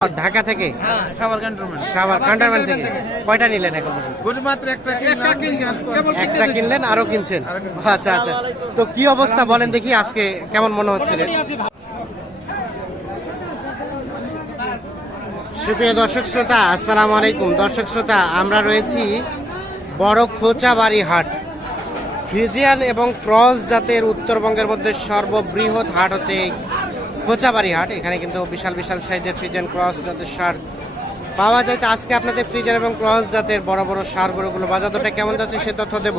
ঢাকা থেকে? হ্যাঁ সাভার ক্যান্টনমেন্ট। সাভার কান্টারম্যান থেকে। কয়টা নিলেন এখন পর্যন্ত? মাত্র একটা একটা কিনলেন। আরও কিনছেন? আচ্ছা আচ্ছা। তো কি অবস্থা বলেন দেখি আজকে কেমন মনে হচ্ছে সুপ্রিয় দর্শক শ্রোতা আসসালামু আলাইকুম। দর্শক শ্রোতা আমরা রয়েছি বড় খোঁচাবাড়ি হাট। ফ্রিজিয়ান এবং ক্রস জাতের উত্তরবঙ্গের মধ্যে সর্ববৃহৎ হাট হচ্ছে এই খোঁচাবাড়ি হাট এখানে কিন্তু বিশাল বিশাল সাইজের ফ্রিজিয়ান ক্রস জাতের সার পাওয়া যায়। তো আজকে আপনাদের ফ্রিজার এবং ক্রস জাতের বড় বড় সার গরুগুলো বাজার দরটা কেমন যাচ্ছে সে তথ্য দেব।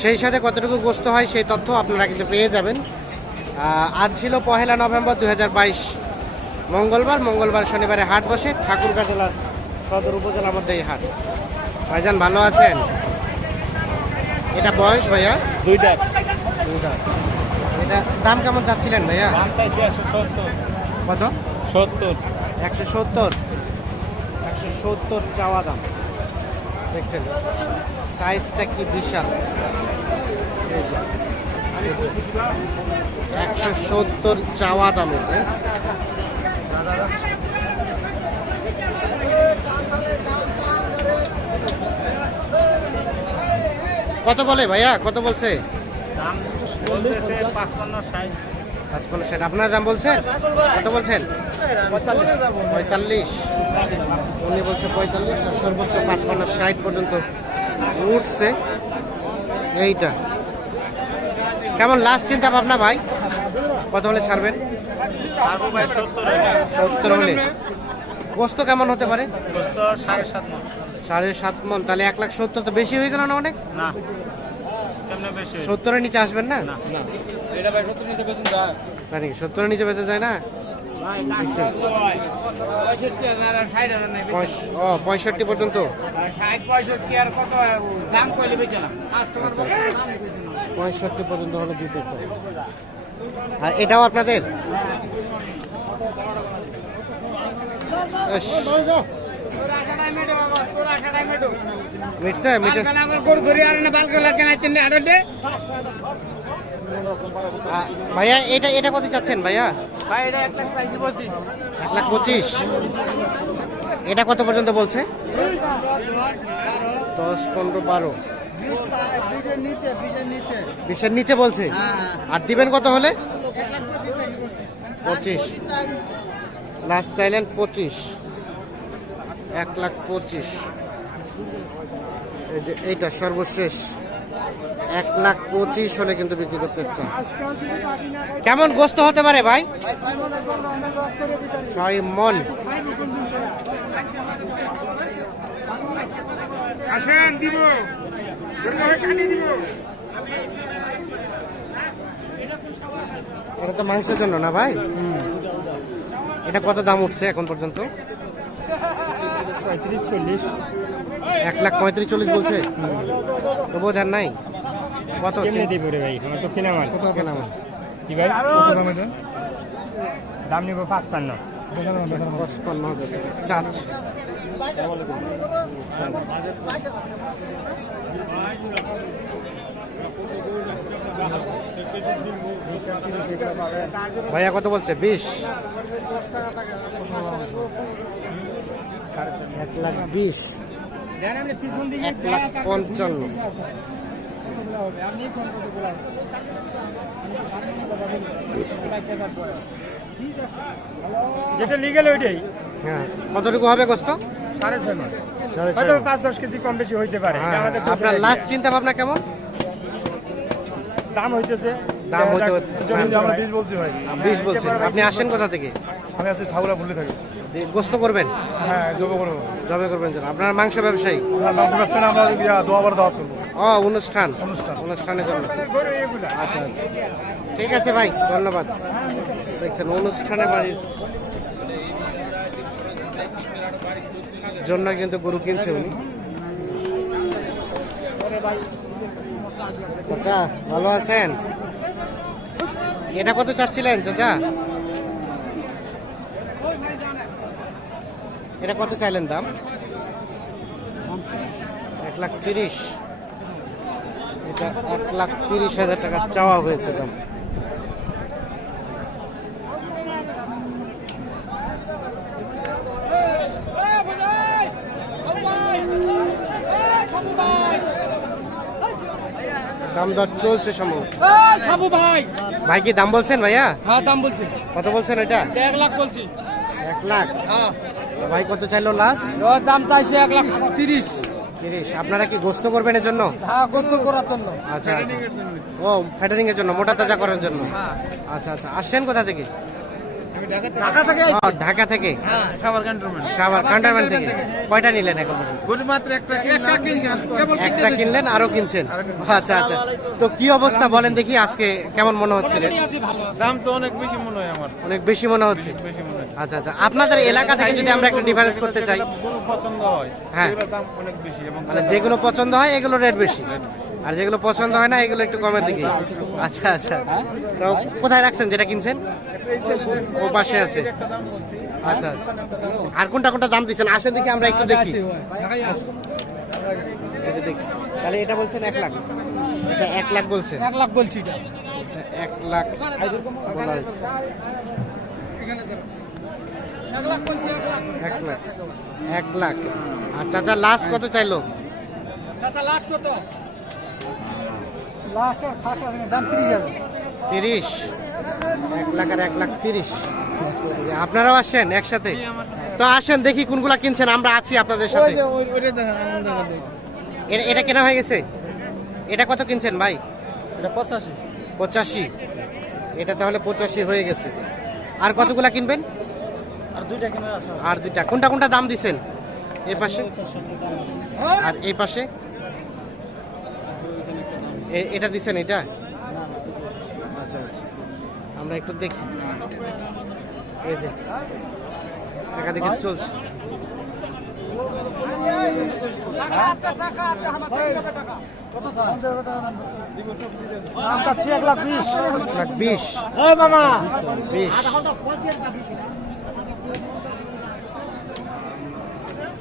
সেই সাথে কতটুকু গোস্ত হয় সেই তথ্য আপনারা কিন্তু পেয়ে যাবেন। আজ ছিল পহেলা নভেম্বর দুই হাজার বাইশ। মঙ্গলবার মঙ্গলবার শনিবারে হাট বসে ঠাকুরগা জেলার সদর উপজেলার মধ্যে এই হাট। ভাইজান ভালো আছেন? এটা বয়স ভাইয়া? দুই দাঁত দুই দাঁত। দাম কেমন চাচ্ছিলেন ভাইয়া? দাম চাইছি একশো সত্তর। কত? সত্তর। একশো সত্তর? একশো সত্তর চাওয়া দাম। দেখছেন সাইজটা কি বিশাল। একশো সত্তর চাওয়া দাম কত বলে ভাইয়া? কত বলছে? দাম পাঁচপান্ন ষাট। আপনার দাম বলছেন? কত বলছেন? পঁয়তাল্লিশ। উনি বলছে পঁয়তাল্লিশ আর সর্বোচ্চ পাঁচপান্ন ষাট পর্যন্ত উঠছে। এইটা। কেমন লাস্ট চিন্তা ভাবনা ভাই? কত হলে ছাড়বেন? সত্তর হলে। গোস্ত কেমন হতে পারে? সাড়ে সাত মন। সাড়ে সাত মন। তাহলে এক লাখ সত্তর তো বেশি হয়ে গেল না অনেক? না। সত্তরের নিচে আসবেন না? না। এটা ভাই সত্তর নিতে বেতন যায়। জানি সত্তরের নিচে বেঁচে যায় না? পঁয়ষট্টি পর্যন্ত? পঁয়ষট্টি আর কত দাম কইলে বেচলাম কাস্টমার পঁয়ষট্টি পর্যন্ত হলে দিতে চাই আর এটাও আপনাদের? তোর আশাটাই মেটো তোর আশাটাই মেটো। মিটছে মিটে বালকালা করে গরু ধরে আর না বালকালা কেনাইছেন না? ভাইয়া এটা এটা কত চাচ্ছেন ভাইয়া? ভাই এটা এক লাখ পঁচিশ। এটা কত পর্যন্ত বলছে? দশ পনেরো বারো। বিশের নিচে বলছে? হ্যাঁ। আর দিবেন কত হলে? পঁচিশ পঁচিশ লাস্ট চাইলেন পঁচিশ। এক লাখ পঁচিশ। এই যে এইটা সর্বশেষ এক লাখ পঁচিশ হলে কিন্তু বিক্রি করতে চান কেমন গোস্ত হতে পারে ভাই? ছয় মন। এটা তো মাংসের জন্য না ভাই? এটা কত দাম উঠছে এখন পর্যন্ত? পঁয়ত্রিশ চল্লিশ। এক লাখ পঁয়ত্রিশ চল্লিশ বলছে? তবুও ধার নাই? কত কেমনে দিব রে ভাই? আমার তো কেনা মাল। কত কেনা আমার? কি ভাই? কত দাম এটা? দাম নিব পাঁচপান্ন। পঁচপান্ন হাজার ভাইয়া কত বলছে? বিশ। এক লাখ বিশ। এক লাখ পঞ্চান্ন। যেটা লিগেল ওইটাই। হ্যাঁ। কতটুকু হবে গোস্ত? সাড়ে ছয় মাস। হয়তো পাঁচ দশ কেজি কম বেশি হইতে পারে। হ্যাঁ, আমাদের আপনার লাস্ট চিন্তা ভাবনা কেমন? দাম হইতেছে। দাম হইতে হইতে- জমি হ্যাঁ, আমরা বীজ বলছি ভাই। বলছেন। আপনি আসেন কোথা থেকে? আমি আছি ঠাকুরা ভুলে থাকি। গোস্ত করবেন? হ্যাঁ জব করব। জবে করবেন যেন। আপনার মাংস ব্যবসায়ী? মাংস ব্যবসা না, আমরা দোয়াবার দাওয়াত করব। ও অনুষ্ঠান। অনুষ্ঠান। অনুষ্ঠানের জন্য। আচ্ছা আচ্ছা। ঠিক আছে ভাই ধন্যবাদ। দেখছেন অনুষ্ঠানে বাড়ির জন্য কিন্তু গরু কিনছে উনি। চাচা ভালো আছেন? এটা কত চাচ্ছিলেন চাচা? এটা কত চাইলেন দাম? এক লাখ তিরিশ। এটা এক লাখ তিরিশ হাজার টাকা চাওয়া হয়েছে দাম। দাম দর চলছে ভাই ভাই কি দাম বলছেন ভাইয়া? হ্যাঁ দাম কত বলছেন এটা? এক লাখ বলছি। এক লাখ। হ্যাঁ। ভাই কত চাইলো লাস্ট দাম চাইছে এক লাখ তিরিশ। তিরিশ। আপনারা কি গোস্ত করবেন এর জন্য? হ্যাঁ গোস্ত করার জন্য। আচ্ছা আচ্ছা। ও ফ্যাটারিং এর জন্য মোটা তাজা করার জন্য। আচ্ছা আচ্ছা। আসছেন কোথা থেকে? ঢাকা থেকে ও, ঢাকা থেকে? হ্যাঁ। ক্যান্টনমেন্ট সাভার কান্টারম্যান থেকে। কয়টা নিলেন এখন পর্যন্ত? মাত্র একটা কিনলেন আরও কিনছেন? আচ্ছা আচ্ছা। তো কি অবস্থা বলেন দেখি আজকে কেমন মনে হচ্ছে দাম তো অনেক বেশি মনে হয় আমার। অনেক বেশি মনে হচ্ছে? বেশি আচ্ছা আচ্ছা। আপনাদের এলাকা থেকে যদি আমরা একটা ডিফারেন্স করতে চাই। পছন্দ হয় হ্যাঁ। দাম অনেক বেশি এবং মানে যেগুলো পছন্দ হয় এগুলো রেট বেশি। আর যেগুলো পছন্দ হয় না এগুলো একটু কমের দিকে। আচ্ছা আচ্ছা। তো কোথায় রাখছেন? যেটা কিনছেন? ও পাশে আছে। আচ্ছা আচ্ছা। আর কোনটা কোনটা দাম দিচ্ছেন? আসেন দেখি আমরা একটু দেখি। দেখছি তাহলে এটা বলছেন এক লাখ। এটা এক লাখ বলছে এক লাখ বলছি এটা। এক লাখ বলা হয়েছে। এক লাখ এক আচ্ছা আচ্ছা লাস্ট কত চাইলো? চাচা লাস্ট কত? তিরিশ। এক লাখ আর এক লাখ তিরিশ। আপনারাও আসেন একসাথে? তো আসেন দেখি কোনগুলা কিনছেন আমরা আছি আপনাদের সাথে। এটা কেনা হয়ে গেছে? এটা কত কিনছেন ভাই? পঁচাশি। পঁচাশি। এটা তাহলে পঁচাশি হয়ে গেছে। আর কতগুলা কিনবেন? আর দুইটা কোনটা কোনটা দাম দিছেন? এ পাশে। আর এই পাশে? এটা দিছেন এটা? আচ্ছা আচ্ছা। আমরা একটু দেখি। এই যে দেখা দেখি চলছে বিশ।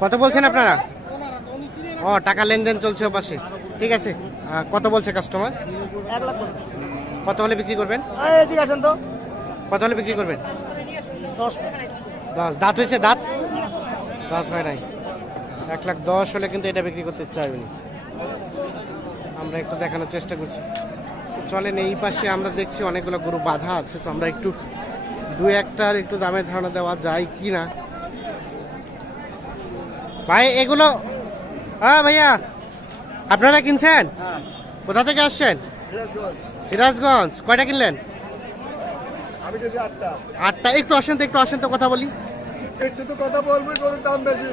কত বলছেন আপনারা? ও টাকা লেনদেন চলছে ওপাশে। ঠিক আছে। কত বলছে কাস্টমার কত হলে বিক্রি করবেন? এদিকে আসেন তো। কত হলে বিক্রি করবেন? দশ। দশ। দাঁত হয়েছে দাঁত? দাঁত হয় নাই। এক লাখ দশ হলে কিন্তু এটা বিক্রি করতে চাইবেন আমরা একটু দেখানোর চেষ্টা করছি। চলেন এই পাশে আমরা দেখছি অনেকগুলো গরু বাধা আছে তো আমরা একটু দু একটার একটু দামের ধারণা দেওয়া যায় কি না ভাই এগুলো হ্যাঁ ভাইয়া। আপনারা কিনছেন? কোথা থেকে আসছেন? সিরাজগঞ্জ। কয়টা কিনলেন? যদি আটটা। একটু আসেন তো একটু আসেন তো কথা বলি। একটু তো কথা বলব গরুর দাম বেশি।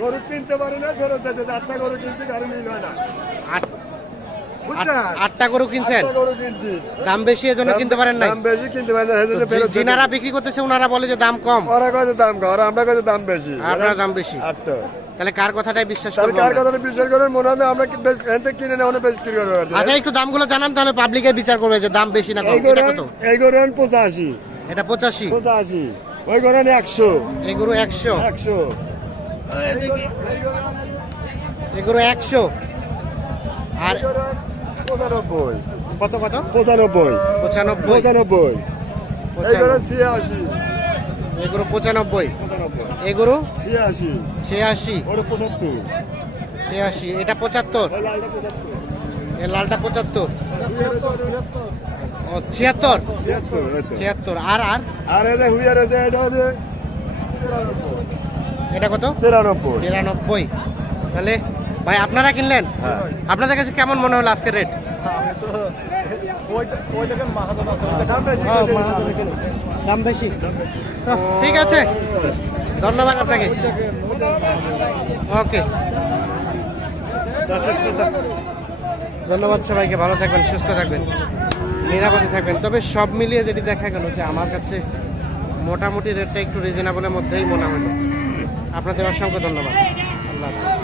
গরু কিনতে পারি না ফেরত যেতে আটটা গরু কিনছি গাড়ি নিল হয় না। আটটা গরু কিনছেন? গরু কিনছি। দাম বেশি এজন্য কিনতে পারেন নাই? দাম বেশি কিনতে পারি না যিনারা বিক্রি করতেছে ওনারা বলে যে দাম কম। ওরা কত দাম কম আমরা কত দাম বেশি? আপনার দাম বেশি। আটটা। তাহলে কার কথাটাই বিশ্বাস করব কার আমরা? কথাটা বিশ্বাস করে মনে হয় আমরা থেকে কিনে না অনেক বেশি কিনে করব আচ্ছা একটু দামগুলো জানান তাহলে পাবলিকের বিচার করবে যে দাম বেশি না কম। এই এটা কত? এই গরু পঁচাশি। এটা পঁচাশি? পঁচাশি। ওই গরু একশো। এগুলো একশো? একশো। এগুলো একশো? আর পঁচানব্বই। কত কত? পঁচানব্বই। পঁচানব্বই। পঁচানব্বই। এই গরু ছিয়াশি। এগুলো পঁচানব্বই। এগুলো ছিয়াশি। ছিয়াশি। পঁচাত্তর। ছিয়াশি। এটা পঁচাত্তর? এ লালটা পঁচাত্তর। ও ছিয়াত্তর? ছিয়াত্তর আর আর? আর এটা তিরানব্বই। কত? তিরানব্বই। নিরানব্বই তাহলে ভাই আপনারা কিনলেন? হ্যাঁ। আপনাদের কাছে কেমন মনে হলো আজকের রেট দাম বেশি। ঠিক আছে। ধন্যবাদ আপনাকে। ওকে। ধন্যবাদ সবাইকে। ভালো থাকবেন, সুস্থ থাকবেন, নিরাপদে থাকবেন। তবে সব মিলিয়ে যেটি দেখা গেল যে আমার কাছে মোটামুটি রেটটা একটু রিজনেবলের মধ্যেই মনে হলো। আপনাদের অসংখ্য ধন্যবাদ। আল্লাহ হাফিজ।